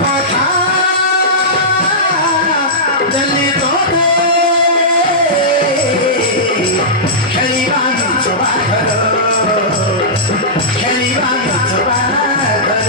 কথা दिल्ली तोते खेलिबा मिल्छबा घर खेलिबा मिल्छबा घर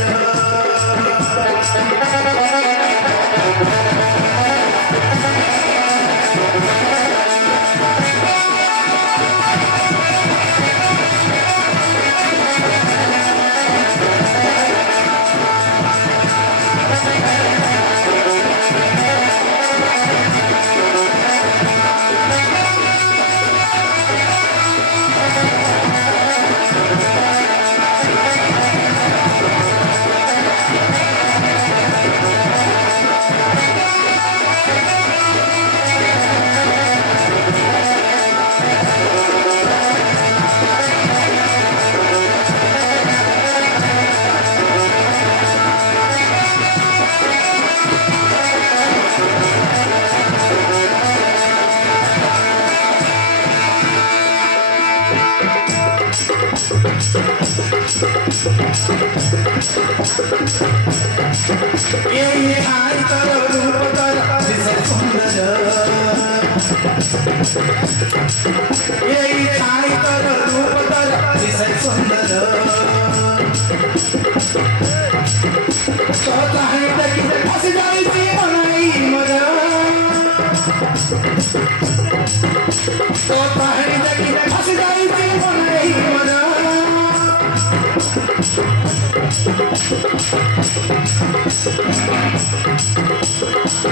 ये आई तर रूप तर दिसे सुंदर ये आई तर रूप तर दिसे सुंदर तो चाहे देखी फस जायची मनाई मरा तो चाहे देखी फस जायची मनाई मरा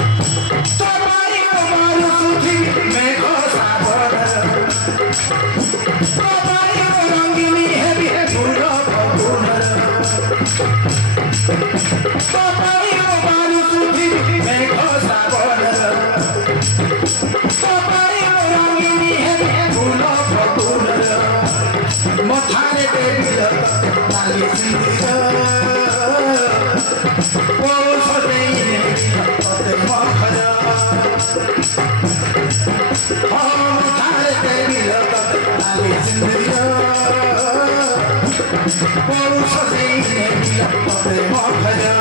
तुम्हारी उमर सूखी मैं घोषा भर तुम्हारी रंगीनी है भी है फूलों को फूल तुम्हारी उमर सूखी मैं घोषा भर तुम्हारी रंगीनी है भी है फूलों को फूल मथाने पे ताली सिंदूर वो सदैव अपने मखरा हम थारे तेरी लगत ताली सिंदूर वो सदैव अपने मखरा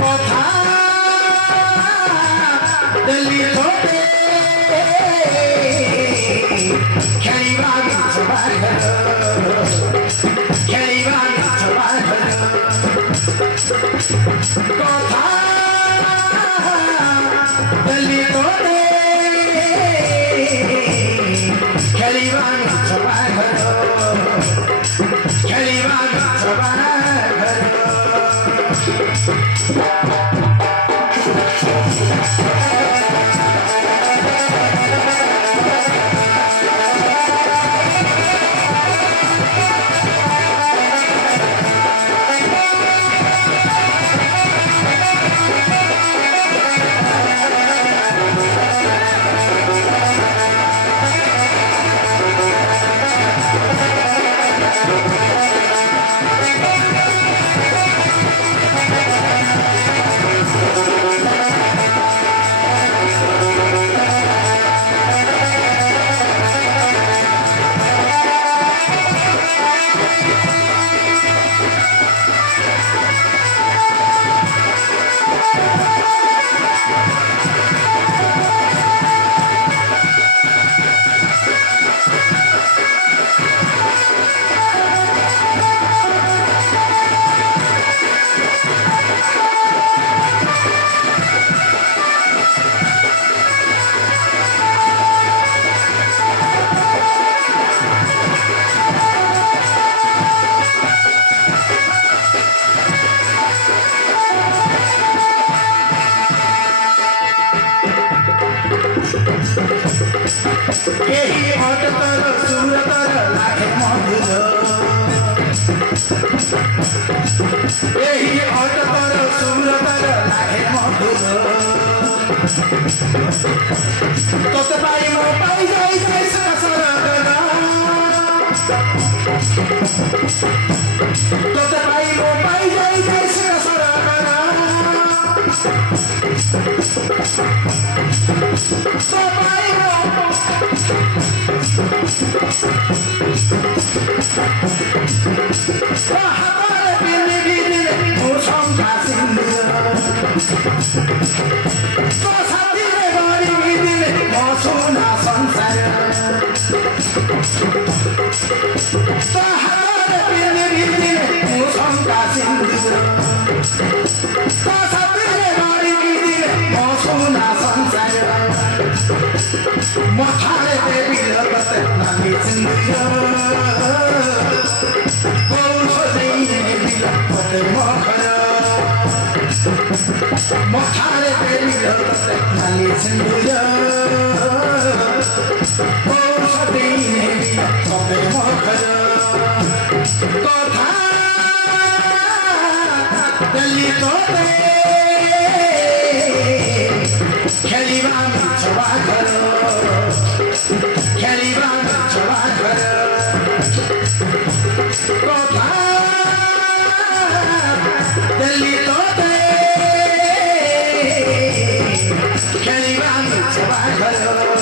कथा दिल्ली तोते खेलिबा मिल्छबा घर खेलिबा मिल्छबा घर কথা दिल्ली तोते खेलिबा मिल्छबा घर खेलिबा मिल्छबा घर यही अटकर सुरतर लागे मधुर यही अटकर सुरतर लागे मधुर तोते पाई मो पाई जाई जाई सरगना तोते पाई मो पाई जाई जाई सरगना मोठाले देवी लगत नाली सिंधिया पौष देवी लगत मोखरा मोठाले देवी लगत नाली सिंधिया पौष देवी लगत मोखरा कथा दली तोते खेलिबा मिछवा घर खेलिबा मिछवा घर कथा दली तोते खेलिबा मिछवा घर